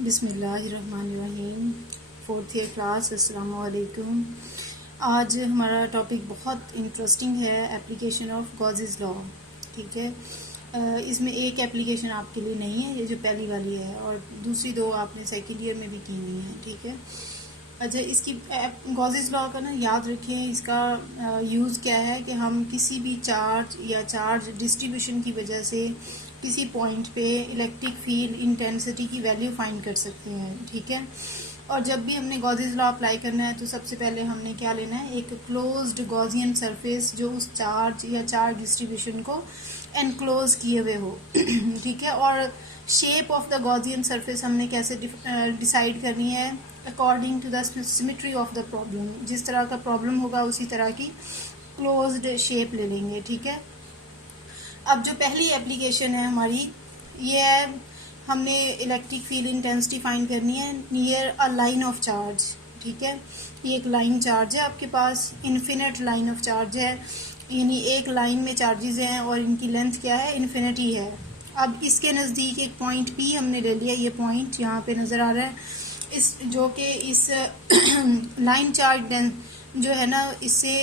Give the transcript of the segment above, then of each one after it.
बिस्मिल्लाहिर्रहमानिर्रहीम। Fourth year class, अस्सलाम वालेकुम। आज हमारा टॉपिक बहुत इंटरेस्टिंग है, एप्लीकेशन ऑफ गॉसेस लॉ। ठीक है, इसमें एक एप्लीकेशन आपके लिए नहीं है, ये जो पहली वाली है, और दूसरी दो आपने सेकेंड ईयर में भी की हुई हैं। ठीक है, अच्छा, इसकी गॉसेस लॉ का ना याद रखें, इसका यूज़ क्या है कि हम किसी भी चार्ज या चार्ज डिस्ट्रीब्यूशन की वजह से किसी पॉइंट पे इलेक्ट्रिक फील्ड इंटेंसिटी की वैल्यू फाइंड कर सकते हैं। ठीक है, और जब भी हमने गॉसेस लॉ अप्लाई करना है तो सबसे पहले हमने क्या लेना है, एक क्लोज्ड गॉसियन सरफेस जो उस चार्ज या चार्ज डिस्ट्रीब्यूशन को एनक्लोज किए हुए हो। ठीक है, और shape of the Gaussian surface हमने कैसे डिसाइड करनी है, according to the symmetry of the problem. जिस तरह का प्रॉब्लम होगा उसी तरह की क्लोज्ड शेप ले लेंगे। ठीक है, अब जो पहली एप्लीकेशन है हमारी, ये है, हमने इलेक्ट्रिक फील्ड इंटेंसिटी फाइंड करनी है near a line of charge. ठीक है, ये एक लाइन चार्ज है आपके पास, इन्फिनिट लाइन ऑफ चार्ज है, यानी एक लाइन में चार्जेस हैं और इनकी लेंथ क्या है, इन्फिनिटी है। अब इसके नज़दीक एक पॉइंट पी हमने ले लिया, ये पॉइंट यहाँ पे नज़र आ रहा है, इस जो कि इस लाइन चार्ज जो है ना, इससे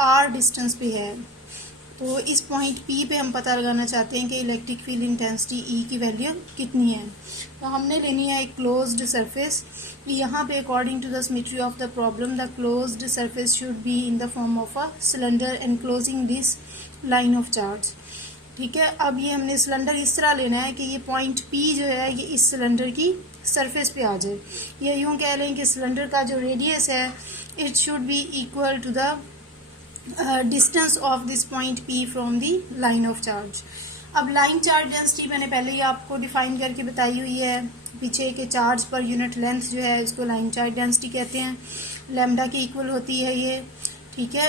आर डिस्टेंस पे है। तो इस पॉइंट पी पे हम पता लगाना चाहते हैं कि इलेक्ट्रिक फील्ड इंटेंसिटी ई की वैल्यू कितनी है। तो हमने लेनी है एक क्लोज्ड सरफेस। यहाँ पे according to the symmetry of the problem, the closed surface should be in the form of a cylinder enclosing this line of charge. ठीक है, अब ये हमने सिलेंडर इस तरह लेना है कि ये पॉइंट पी जो है ये इस सिलेंडर की सरफेस पे आ जाए। ये यूँ कह लें कि सिलेंडर का जो रेडियस है, it should be equal to the distance of this point P from the line of charge. अब लाइन चार्ज डेंसिटी मैंने पहले ही आपको डिफाइन करके बताई हुई है पीछे, के चार्ज पर यूनिट लेंथ जो है इसको लाइन चार्ज डेंसिटी कहते हैं, लैम्डा की इक्वल होती है ये। ठीक है,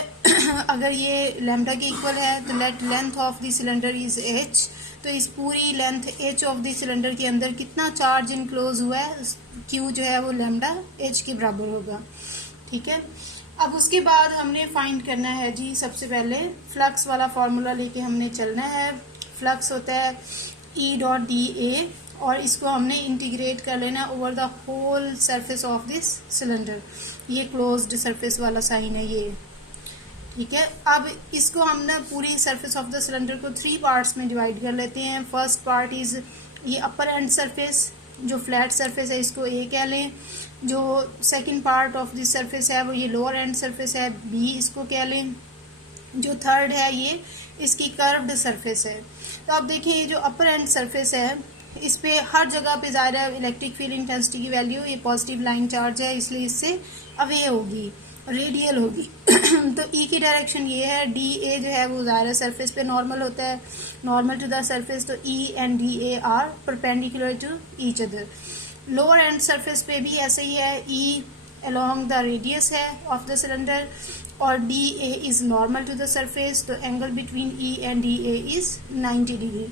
अगर ये लैम्डा के इक्वल है तो late length of the cylinder is H, तो इस पूरी length H of the cylinder के अंदर कितना चार्ज इनक्लोज हुआ है, क्यू जो है वो लैम्डा एच के बराबर होगा। ठीक है, अब उसके बाद हमने फाइंड करना है जी, सबसे पहले फ्लक्स वाला फार्मूला लेके हमने चलना है। फ्लक्स होता है ई डॉट डी ए, और इसको हमने इंटीग्रेट कर लेना over the whole surface of this cylinder. ये क्लोज्ड सरफेस वाला साइन है ये। ठीक है, अब इसको हमने पूरी सरफेस ऑफ द सिलेंडर को 3 पार्ट्स में डिवाइड कर लेते हैं। फर्स्ट पार्ट इज ये अपर एंड सरफेस, जो फ्लैट सरफेस है इसको ए कह लें। जो second part of this surface है वो ये लोअर एंड सरफेस है, बी इसको कह लें। जो थर्ड है ये इसकी कर्व्ड सरफेस है। तो अब देखिए, ये जो अपर एंड सरफेस है इस पे हर जगह पे ज़ाहिर है इलेक्ट्रिक फील्ड इंटेंसिटी की वैल्यू, ये पॉजिटिव लाइन चार्ज है इसलिए इससे अवे होगी, रेडियल होगी। तो ई की डायरेक्शन ये है, डी ए जो है वो ज़ाहिर सरफेस पे नॉर्मल होता है, नॉर्मल टू द सरफेस, तो E and D A are perpendicular to each other. Lower end surface पे भी ऐसे ही है, ई अलोंग द रेडियस है ऑफ द सिलेंडर, और D A is normal to the surface, तो angle between E and D A is 90 degree.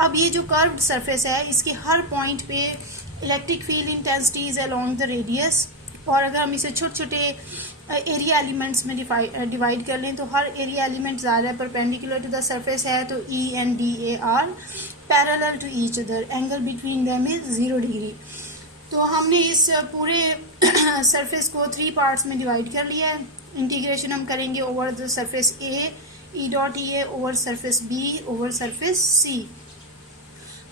अब ये जो कर्व्ड सरफेस है इसके हर पॉइंट पे electric field intensity is along the radius, और अगर हम इसे छोटे छोटे एरिया एलिमेंट्स में डिवाइड कर लें तो हर एरिया एलिमेंट ज़्यादा परपेंडिकुलर टू द सरफेस है, तो E and D A are parallel to each other, angle between them is 0 degree. तो हमने इस पूरे सरफेस को 3 पार्ट्स में डिवाइड कर लिया है। इंटीग्रेशन हम करेंगे over the surface A, E dot E A over surface B over surface C.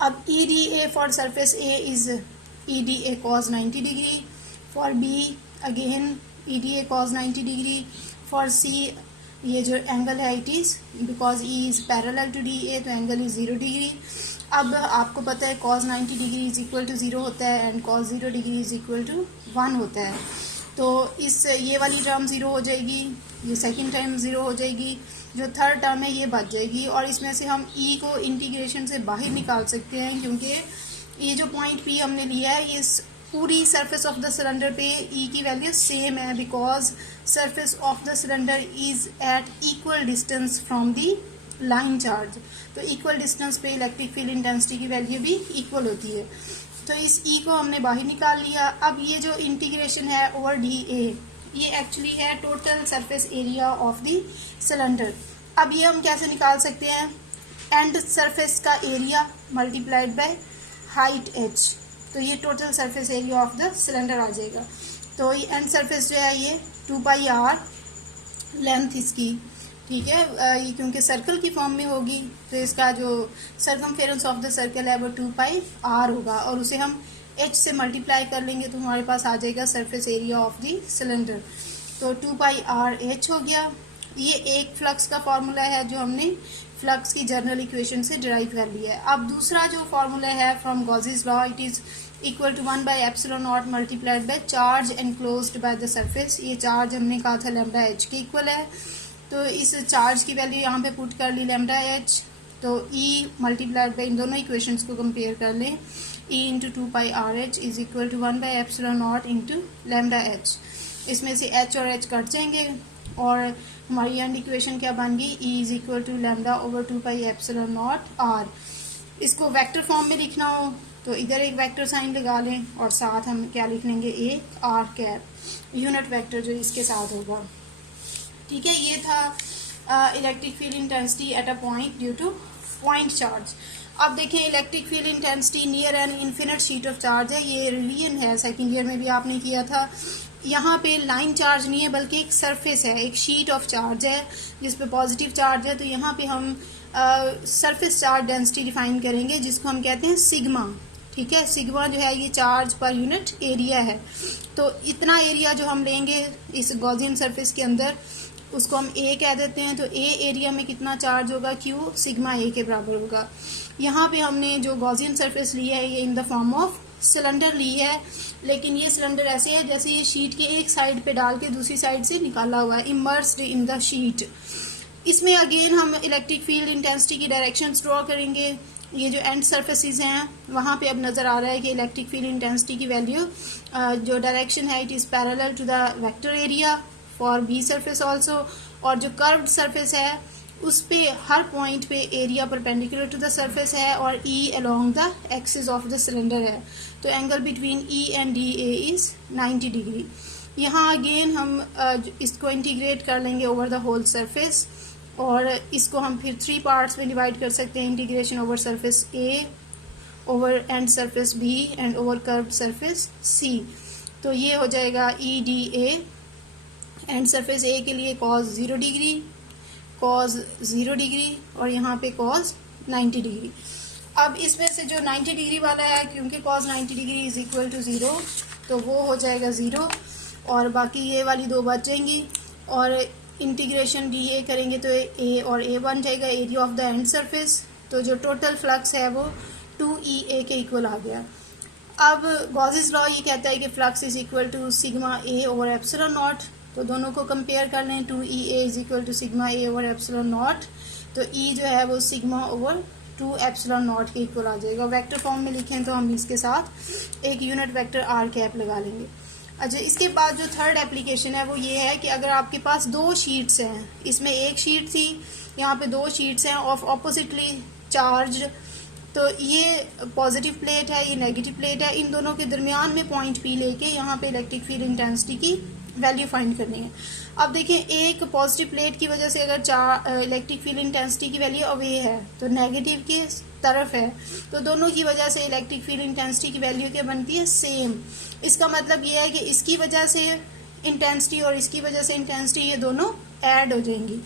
अब E D A for surface A is E D A cos 90 degree, for B again E D A cos 90 degree, for C ये जो angle है it is because E is parallel to D A, तो angle is 0 degree. अब आपको पता है cos 90 degree is equal to 0 होता है एंड cos 0 degree is equal to 1 होता है। तो इस ये वाली टर्म 0 हो जाएगी, ये सेकंड टर्म 0 हो जाएगी, जो थर्ड टर्म है ये बच जाएगी, और इसमें से हम ई को इंटीग्रेशन से बाहर निकाल सकते हैं, क्योंकि ये जो पॉइंट पी हमने लिया है इस पूरी सरफेस ऑफ द सिलेंडर पे ई की वैल्यू सेम है, because surface of the cylinder is at equal distance from the line charge. तो इक्वल डिस्टेंस पे इलेक्ट्रिक फील्ड इंटेंसिटी की वैल्यू भी इक्वल होती है। तो इस ई को हमने बाहर निकाल लिया। अब ये जो इंटीग्रेशन है ओवर डी ए, ये एक्चुअली है total surface area of the cylinder. अब ये हम कैसे निकाल सकते हैं, एंड सरफेस का area multiplied by height H. तो ये total surface area of the cylinder आ जाएगा। तो ये एंड सरफेस जो है ये 2πr लेंथ इसकी, ठीक है। ये क्योंकि सर्कल की फॉर्म में होगी तो इसका जो सर्कमफेरेंस ऑफ द सर्कल है वो 2πr होगा, और उसे हम h से मल्टीप्लाई कर लेंगे तो हमारे पास आ जाएगा surface area of the cylinder. तो 2πrh हो गया। ये एक फ्लक्स का फॉर्मूला है जो हमने फ्लक्स की जनरल इक्वेशन से डिराइव कर लिया है। अब दूसरा जो फॉर्मूला है from Gauss's law, it is equal to 1/ε0 multiplied by charge enclosed by the surface. ये चार्ज हमने कहा था लैम्डा एच के इक्वल है, तो इस चार्ज की वैल्यू यहाँ पे पुट कर ली लैम्डा एच। तो E मल्टीप्लाइड बाय इन दोनों इक्वेशंस को कंपेयर कर लें, E into 2πrh is equal to 1/ε0 into lambda H. इसमें से h और h कट जाएंगे और हमारी एंड इक्वेशन क्या बन गई, E is equal to lambda over 2πε0 r। इसको वेक्टर फॉर्म में लिखना हो तो इधर एक वेक्टर साइन लगा लें और साथ हम क्या लिख लेंगे, एक आर कैप यूनिट वेक्टर जो इसके साथ होगा, ठीक है। ये था electric field intensity at a point due two point charge. अब देखें electric field intensity near an infinite sheet of charge है, ये रिलीजन है, सेकेंड ईयर में भी आपने किया था। यहाँ पे लाइन चार्ज नहीं है बल्कि एक सरफेस है, एक शीट ऑफ चार्ज है जिस पे पॉजिटिव चार्ज है। तो यहाँ पे हम सरफेस चार्ज डेंसिटी डिफाइन करेंगे जिसको हम कहते हैं सिग्मा, ठीक है। सिग्मा जो है ये चार्ज पर यूनिट एरिया है। तो इतना एरिया जो हम लेंगे इस गॉसियन सरफेस के अंदर उसको हम ए कह देते हैं। तो ए एरिया में कितना चार्ज होगा, क्यू सिग्मा ए के बराबर होगा। यहाँ पे हमने जो गॉसियन सरफेस लिया है ये in the form of cylinder ली है, लेकिन ये सिलेंडर ऐसे है जैसे ये शीट के एक साइड पे डाल के दूसरी साइड से निकाला हुआ है, इमर्स्ड इन द शीट। इसमें अगेन हम इलेक्ट्रिक फील्ड इंटेंसिटी की डायरेक्शंस ड्रॉ करेंगे। ये जो एंड सरफेसेस हैं वहाँ पे अब नज़र आ रहा है कि इलेक्ट्रिक फील्ड इंटेंसिटी की वैल्यू जो डायरेक्शन है it is parallel to the vector area for B surface also, और जो कर्व्ड सरफेस है उस पे हर पॉइंट पे area perpendicular to the surface है और E along the axis of the cylinder है। तो angle between E and DA is 90 degree. यहाँ अगेन हम इसको इंटीग्रेट कर लेंगे ओवर द होल सरफेस, और इसको हम फिर 3 पार्ट्स में डिवाइड कर सकते हैं, integration over surface A, over and surface B and over curved surface C। तो ये हो जाएगा EDA एंड सरफेस A के लिए cos 0 डिग्री, cos 0 डिग्री और यहाँ पे cos 90 डिग्री। अब इसमें से जो 90 डिग्री वाला है क्योंकि cos 90 degree is equal to 0 तो वो हो जाएगा 0 और बाकी ये वाली दो बच जाएंगी और इंटीग्रेशन DA करेंगे तो A और A बन जाएगा area of the end surface. तो जो टोटल फ्लक्स है वो 2EA के इक्वल आ गया। अब गॉसेस लॉ ये कहता है कि flux is equal to sigma A over epsilon naught. तो दोनों को कंपेयर कर लें, 2EA is equal to sigma A over epsilon naught. तो E जो है वो सिग्मा ओवर 2 एप्सिलॉन नॉट के इक्वल आ जाएगा। वेक्टर फॉर्म में लिखें तो हम इसके साथ एक यूनिट वेक्टर आर कैप लगा लेंगे। अच्छा, इसके बाद जो थर्ड एप्लीकेशन है वो ये है कि अगर आपके पास दो शीट्स हैं, इसमें एक शीट थी, यहाँ पे दो शीट्स हैं ऑफ ऑपोजिटली चार्ज, तो ये पॉजिटिव प्लेट है, ये नेगेटिव प्लेट है, इन दोनों के दरमियान में पॉइंट P लेके यहाँ पे इलेक्ट्रिक फील्ड इंटेंसिटी की वैल्यू फाइंड करनी है। अब देखें, एक पॉजिटिव प्लेट की वजह से अगर इलेक्ट्रिक फील्ड इंटेंसिटी की वैल्यू अवे है तो नेगेटिव की तरफ है, तो दोनों की वजह से इलेक्ट्रिक फील्ड इंटेंसिटी की वैल्यू क्या बनती है, सेम। इसका मतलब ये है कि इसकी वजह से इंटेंसिटी और इसकी वजह से इंटेंसिटी ये दोनों ऐड हो जाएंगी।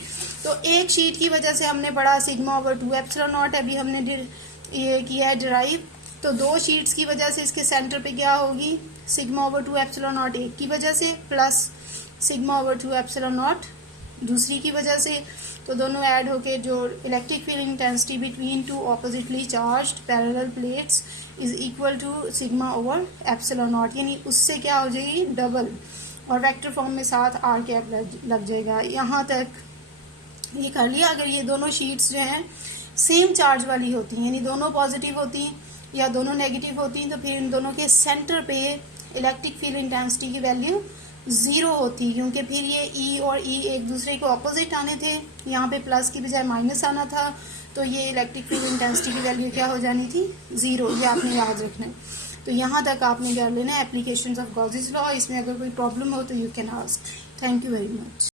तो एक शीट की वजह से हमने पढ़ा सिग्मा ओवर 2 एप्सिलॉन नॉट, अभी हमने ये किया है डिराइव। तो दो शीट्स की वजह से इसके सेंटर पे क्या होगी, सिग्मा ओवर 2 एप्सिलॉन नॉट एक की वजह से plus sigma over 2 epsilon naught दूसरी की वजह से। तो दोनों ऐड होके जो electric field intensity between two oppositely charged parallel plates is equal to sigma over epsilon naught, यानी उससे क्या हो जाएगी, डबल, और वेक्टर फॉर्म में साथ आर कैप लग जाएगा। यहाँ तक ये कर लिया। अगर ये दोनों शीट्स जो हैं सेम चार्ज वाली होती हैं, यानी दोनों पॉजिटिव होती हैं या दोनों नेगेटिव होती हैं, तो फिर इन दोनों के सेंटर पे इलेक्ट्रिक फील्ड इंटेंसिटी की वैल्यू 0 होती, क्योंकि फिर ये E और E एक दूसरे को अपोजिट आने थे, यहाँ पे प्लस की बजाय माइनस आना था, तो ये इलेक्ट्रिक फील्ड इंटेंसिटी की वैल्यू क्या हो जानी थी, 0। ये आपने याद रखना है। तो यहाँ तक आपने कर लेना है एप्लीकेशंस ऑफ गॉसेस लॉ। इसमें अगर कोई प्रॉब्लम हो तो you can ask. Thank you very much.